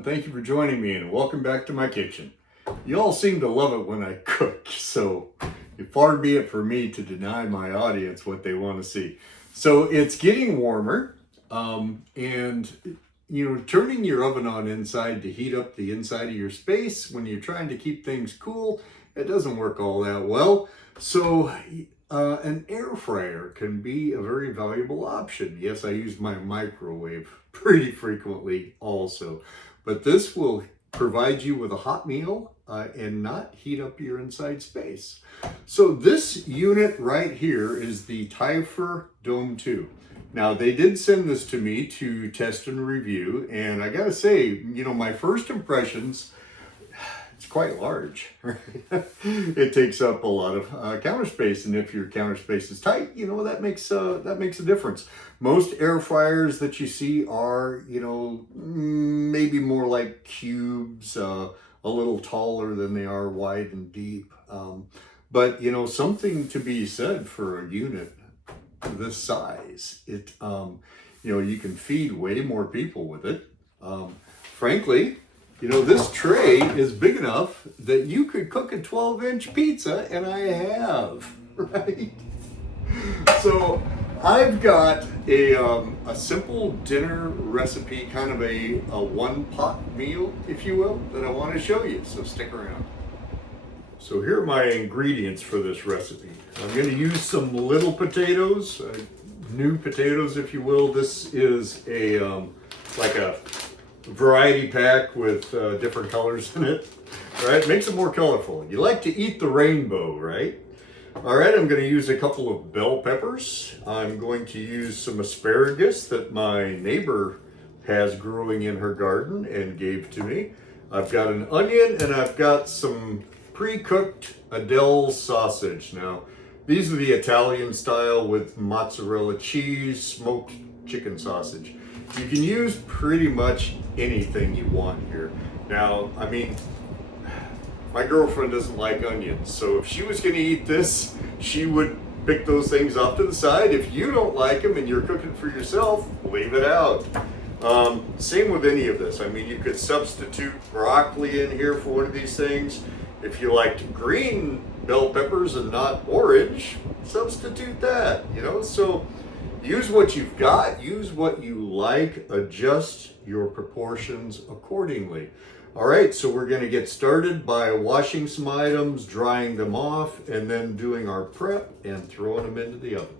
everyone. Thank you for joining me and welcome back to my kitchen. You all seem to love it when I cook, so far be it for me to deny my audience what they want to see. So it's getting warmer, and turning your oven on inside to heat up the inside of your space when you're trying to keep things cool, it doesn't work all that well. So an air fryer can be a very valuable option. Yes, I use my microwave pretty frequently also, but this will provide you with a hot meal and not heat up your inside space. So this unit right here is the Typhur Dome 2. Now they did send this to me to test and review, and I gotta say, my first impressions, it's quite large. It takes up a lot of counter space, and if your counter space is tight, that makes a difference. Most air fryers that you see are, maybe more like cubes, a little taller than they are wide and deep. But something to be said for a unit this size. It, you can feed way more people with it. Frankly, this tray is big enough that you could cook a 12-inch pizza, and I have, right? So I've got a simple dinner recipe, kind of a one-pot meal, if you will, that I want to show you, so stick around. So here are my ingredients for this recipe. I'm going to use some little potatoes, new potatoes, if you will. This is like a variety pack with different colors in it. All right, makes it more colorful. You like to eat the rainbow, right? All right, I'm going to use a couple of bell peppers. I'm going to use some asparagus that my neighbor has growing in her garden and gave to me. I've got an onion, and I've got some pre-cooked Adele sausage. Now, these are the Italian style with mozzarella cheese, smoked chicken sausage. You can use pretty much anything you want here. Now, I mean, my girlfriend doesn't like onions, so if she was going to eat this, she would pick those things off to the side. If you don't like them and you're cooking for yourself, leave it out. Same with any of this. I mean, you could substitute broccoli in here for one of these things. If you liked green bell peppers and not orange, substitute that, so use what you've got, use what you like, adjust your proportions accordingly. All right, so we're going to get started by washing some items, drying them off, and then doing our prep and throwing them into the oven.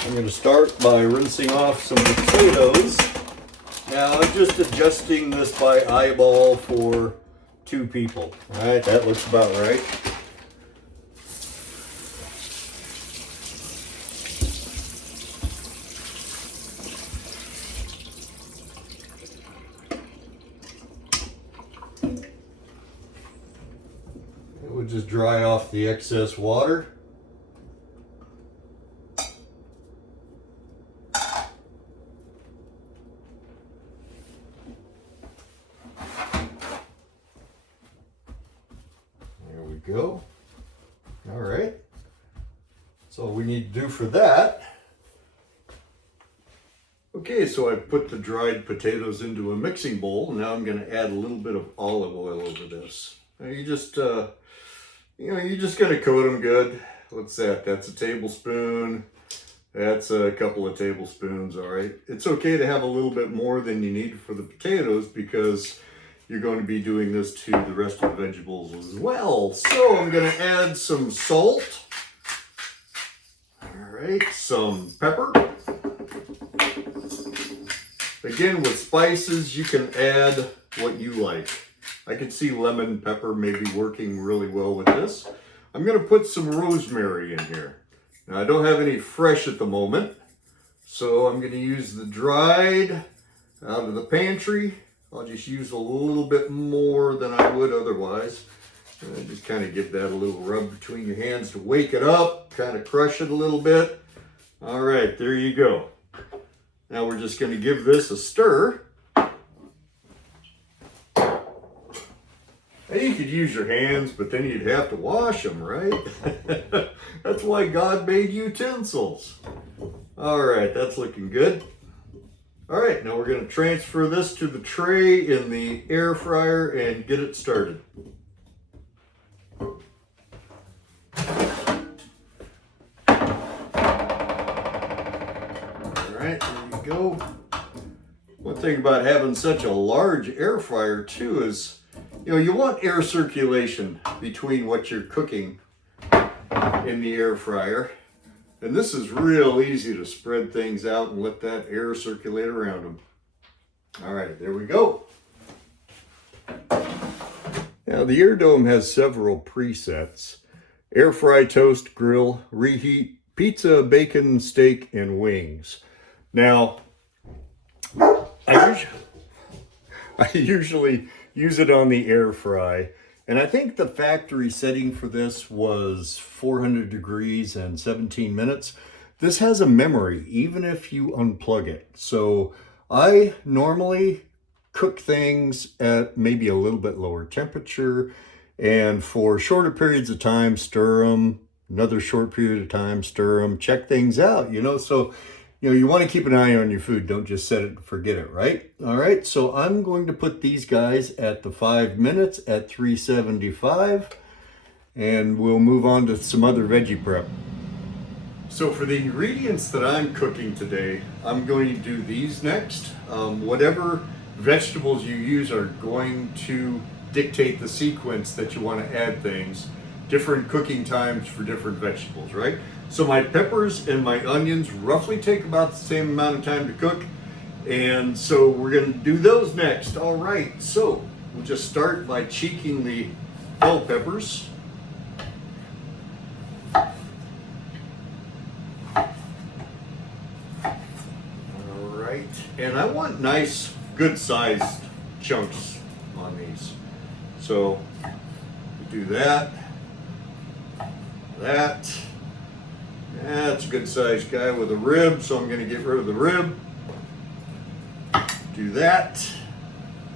I'm going to start by rinsing off some potatoes. Now I'm just adjusting this by eyeball for 2 people. All right, that looks about right. We'll just dry off the excess water. There we go. All right. That's all we need to do for that. Okay, so I put the dried potatoes into a mixing bowl. Now I'm going to add a little bit of olive oil over this. Now you just you're just going to coat them good. What's that? That's a tablespoon. That's a couple of tablespoons, all right? It's okay to have a little bit more than you need for the potatoes because you're going to be doing this to the rest of the vegetables as well. So I'm going to add some salt. All right, some pepper. Again, with spices, you can add what you like. I could see lemon pepper maybe working really well with this. I'm going to put some rosemary in here. Now, I don't have any fresh at the moment, so I'm going to use the dried out of the pantry. I'll just use a little bit more than I would otherwise. And just kind of give that a little rub between your hands to wake it up, kind of crush it a little bit. All right, there you go. Now we're just going to give this a stir. You could use your hands, but then you'd have to wash them, right? That's why God made utensils. All right, that's looking good. All right, now we're going to transfer this to the tray in the air fryer and get it started. All right, there you go. One thing about having such a large air fryer too is, you want air circulation between what you're cooking in the air fryer. And this is real easy to spread things out and let that air circulate around them. All right, there we go. Now the Typhur Dome has several presets: air fry, toast, grill, reheat, pizza, bacon, steak, and wings. Now, I usually use it on the air fry, and I think the factory setting for this was 400 degrees and 17 minutes. This has a memory, even if you unplug it. So I normally cook things at maybe a little bit lower temperature, and for shorter periods of time, stir them, another short period of time, stir them, check things out, so you want to keep an eye on your food. Don't just set it and forget it, right? All right, so I'm going to put these guys at the 5 minutes at 375, and we'll move on to some other veggie prep. So for the ingredients that I'm cooking today, I'm going to do these next. Whatever vegetables you use are going to dictate the sequence that you want to add things. Different cooking times for different vegetables, right? So my peppers and my onions roughly take about the same amount of time to cook. And so we're going to do those next. All right, so we'll just start by cheeking the bell peppers. All right, and I want nice, good sized chunks on these. So do that. That's a good sized guy with a rib, so I'm going to get rid of the rib. Do that.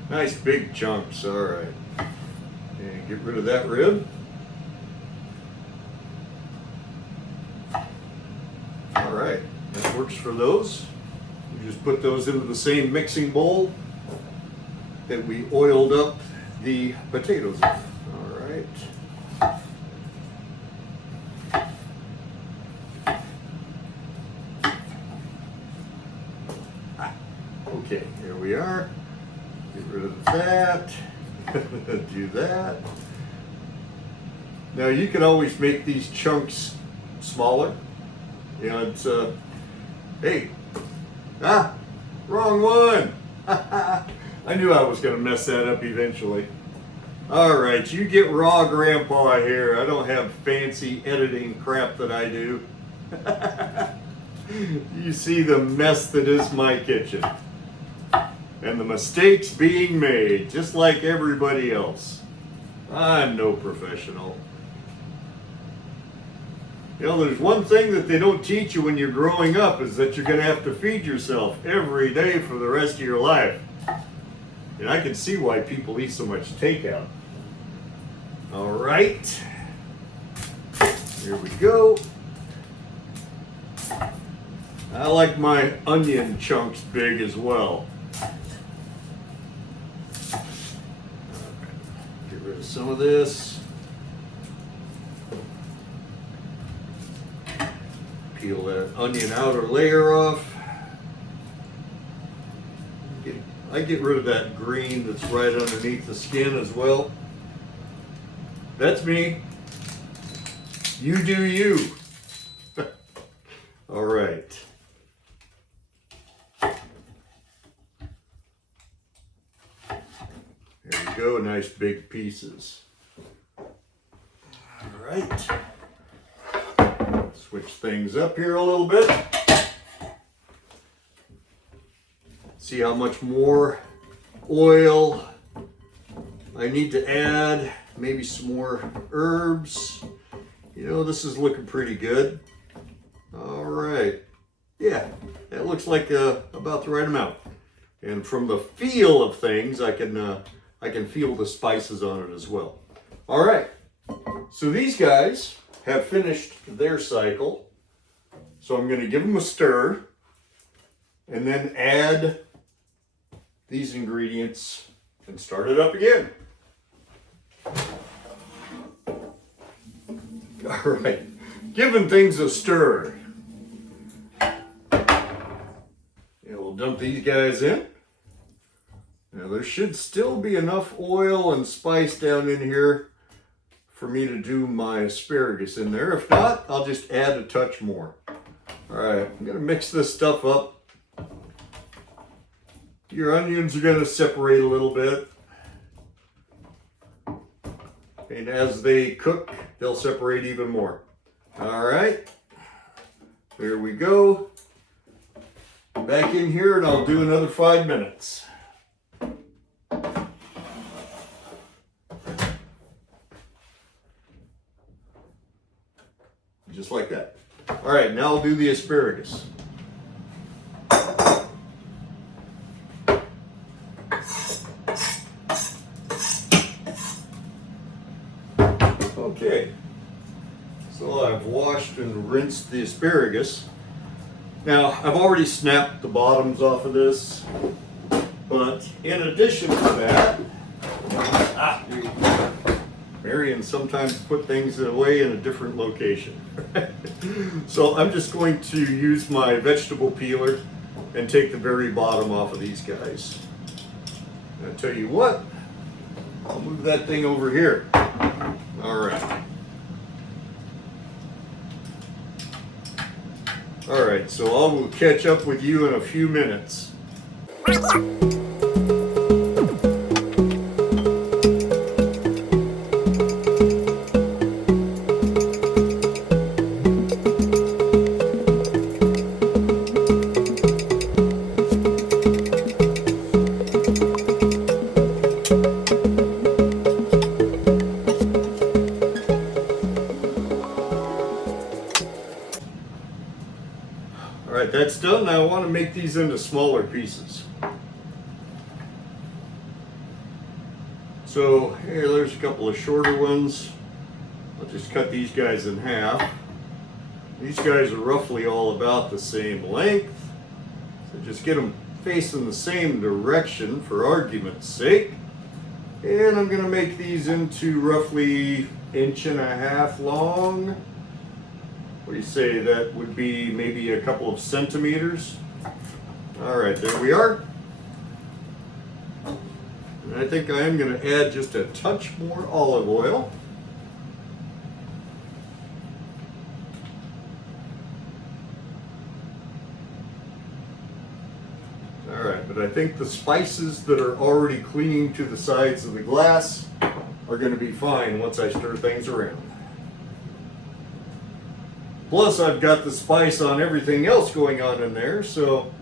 Nice big chunks, all right. And get rid of that rib. All right, that works for those. We just put those into the same mixing bowl that we oiled up the potatoes in. All right. Okay, here we are. Get rid of that. Do that. Now you can always make these chunks smaller. It's hey, wrong one. I knew I was gonna mess that up eventually. All right, you get raw grandpa here. I don't have fancy editing crap that I do. You see the mess that is my kitchen. And the mistakes being made, just like everybody else. I'm no professional. There's one thing that they don't teach you when you're growing up is that you're going to have to feed yourself every day for the rest of your life. And I can see why people eat so much takeout. All right. Here we go. I like my onion chunks big as well. Get rid of some of this. Peel that onion outer layer off. I get rid of that green that's right underneath the skin as well. That's me. You do you. All right. There we go, nice big pieces. All right. Switch things up here a little bit. See how much more oil I need to add. Maybe some more herbs. This is looking pretty good. All right. Yeah, that looks like about the right amount. And from the feel of things, I can feel the spices on it as well. All right. So these guys have finished their cycle. So I'm going to give them a stir and then add these ingredients and start it up again. All right, giving things a stir. Yeah, we'll dump these guys in. Now there should still be enough oil and spice down in here for me to do my asparagus in there. If not, I'll just add a touch more. All right, I'm gonna mix this stuff up. Your onions are gonna separate a little bit. And as they cook, they'll separate even more. All right, there we go. Back in here and I'll do another 5 minutes. Just like that. All right, now I'll do the asparagus. Okay, so I've washed and rinsed the asparagus. Now, I've already snapped the bottoms off of this, but in addition to that, Marion sometimes put things away in a different location. So I'm just going to use my vegetable peeler and take the very bottom off of these guys. And I'll tell you what, I'll move that thing over here. All right. All right, so I will catch up with you in a few minutes. All right, that's done. Now I want to make these into smaller pieces. So here, there's a couple of shorter ones. I'll just cut these guys in half. These guys are roughly all about the same length. So just get them facing the same direction for argument's sake. And I'm going to make these into roughly 1.5 inches long. What do you say? That would be maybe a couple of centimeters. All right, there we are. And I think I am going to add just a touch more olive oil. All right, but I think the spices that are already clinging to the sides of the glass are going to be fine once I stir things around. Plus, I've got the spice on everything else going on in there, so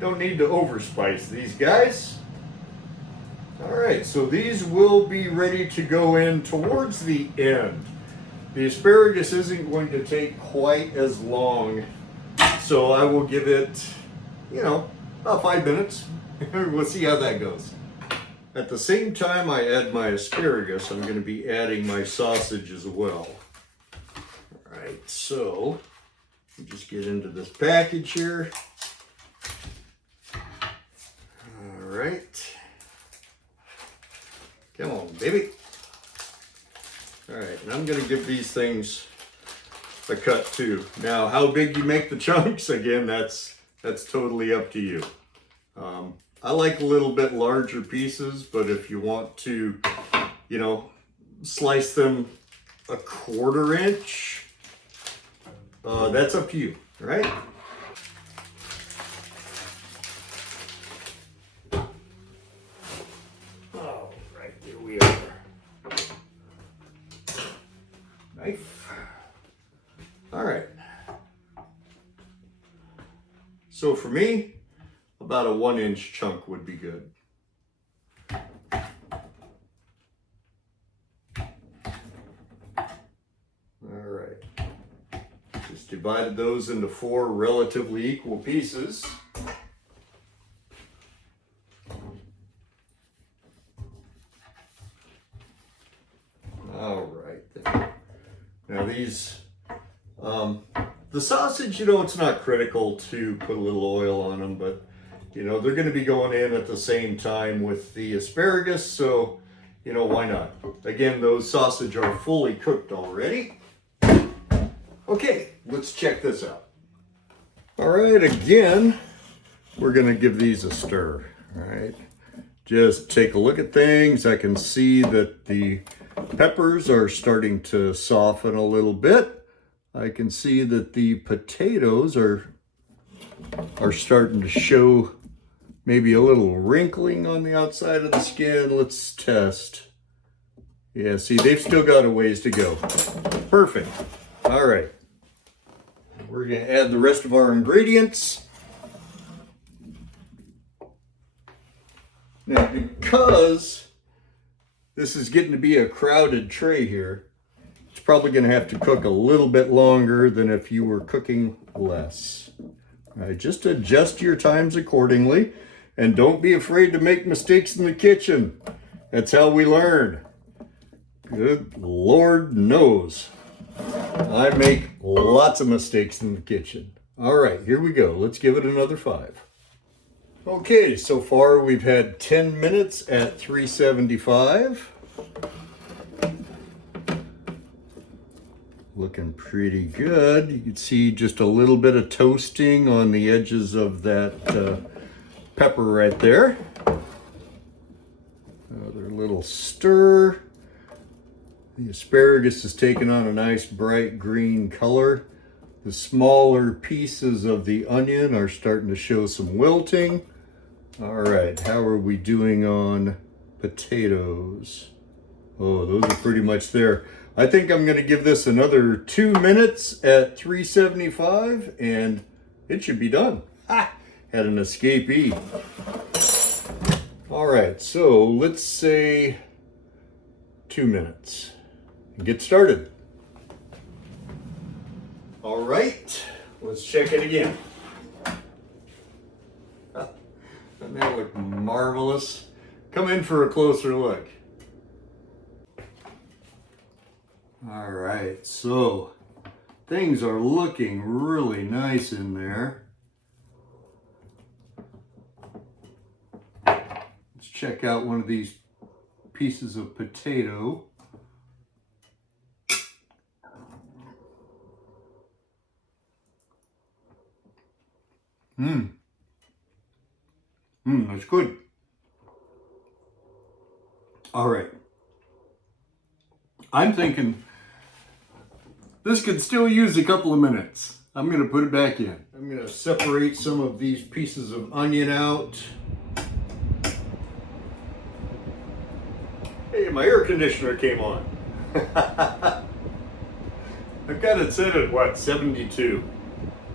don't need to overspice these guys. All right, so these will be ready to go in towards the end. The asparagus isn't going to take quite as long, so I will give it, about 5 minutes. We'll see how that goes. At the same time I add my asparagus, I'm going to be adding my sausage as well. Alright, so just get into this package here. Alright. Come on, baby. Alright, and I'm going to give these things a cut too. Now, how big you make the chunks, again, that's totally up to you. I like a little bit larger pieces, but if you want to, slice them 1/4 inch, that's up to you, right? All right, there we are. Knife. All right. So for me, about a 1-inch chunk would be good. All right. Just divided those into 4 relatively equal pieces. All right. Now these, the sausage, it's not critical to put a little oil on them, but You know, they're going to be going in at the same time with the asparagus, so, you know, why not? Again, those sausage are fully cooked already. Okay, let's check this out. All right, again, we're going to give these a stir. All right, just take a look at things. I can see that the peppers are starting to soften a little bit. I can see that the potatoes are starting to show maybe a little wrinkling on the outside of the skin. Let's test. Yeah, see, they've still got a ways to go. Perfect. All right. We're going to add the rest of our ingredients. Now, because this is getting to be a crowded tray here, it's probably going to have to cook a little bit longer than if you were cooking less. All right, just adjust your times accordingly, and don't be afraid to make mistakes in the kitchen. That's how we learn. Good Lord knows I make lots of mistakes in the kitchen. All right, here we go. Let's give it another 5. Okay, so far we've had 10 minutes at 375. Looking pretty good. You can see just a little bit of toasting on the edges of that pepper right there. Another little stir. The asparagus is taking on a nice bright green color. The smaller pieces of the onion are starting to show some wilting. All right, how are we doing on potatoes? Oh, those are pretty much there. I think I'm gonna give this another 2 minutes at 375 and it should be done. Ha! Had an escapee. All right, so let's say 2 minutes. Get started. All right, let's check it again. Doesn't that look marvelous? Come in for a closer look. All right, so things are looking really nice in there. Let's check out one of these pieces of potato. That's good. All right. I'm thinking this could still use a couple of minutes. I'm going to put it back in. I'm going to separate some of these pieces of onion out. Hey, my air conditioner came on. I've got it set at what, 72?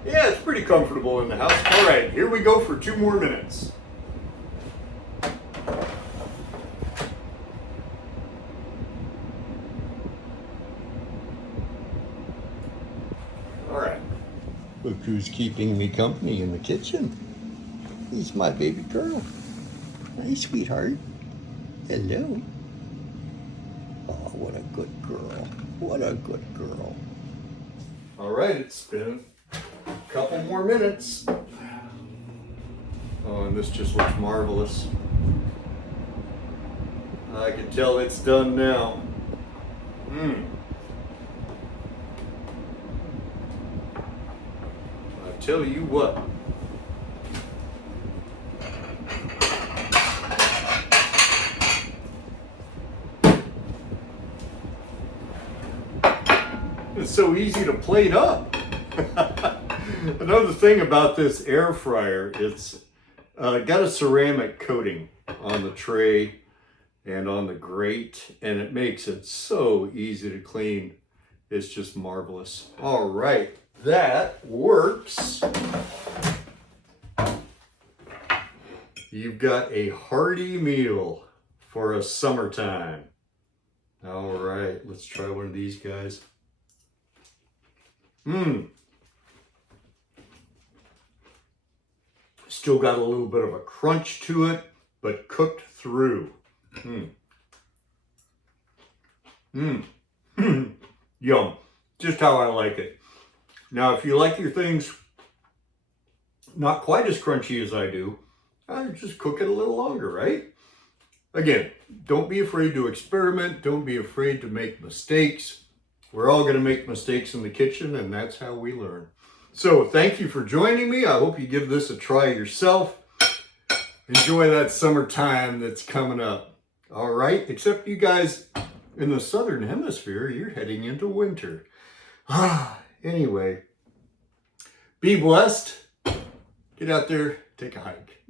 Yeah, it's pretty comfortable in the house. All right, here we go for 2 more minutes. All right. Look who's keeping me company in the kitchen. He's my baby girl. Hi, sweetheart. Hello. Oh, what a good girl. What a good girl. All right, it's been a couple more minutes. Oh, and this just looks marvelous. I can tell it's done now. I tell you what. It's so easy to plate up. Another thing about this air fryer, it's got a ceramic coating on the tray and on the grate, and it makes it so easy to clean. It's just marvelous. All right, that works. You've got a hearty meal for a summertime. All right, let's try one of these guys. Still got a little bit of a crunch to it, but cooked through. Yum. Just how I like it. Now, if you like your things not quite as crunchy as I do, just cook it a little longer, right? Again, don't be afraid to experiment. Don't be afraid to make mistakes. We're all going to make mistakes in the kitchen, and that's how we learn. So thank you for joining me. I hope you give this a try yourself. Enjoy that summertime that's coming up. All right, except you guys in the southern hemisphere, you're heading into winter. Anyway, be blessed. Get out there, take a hike.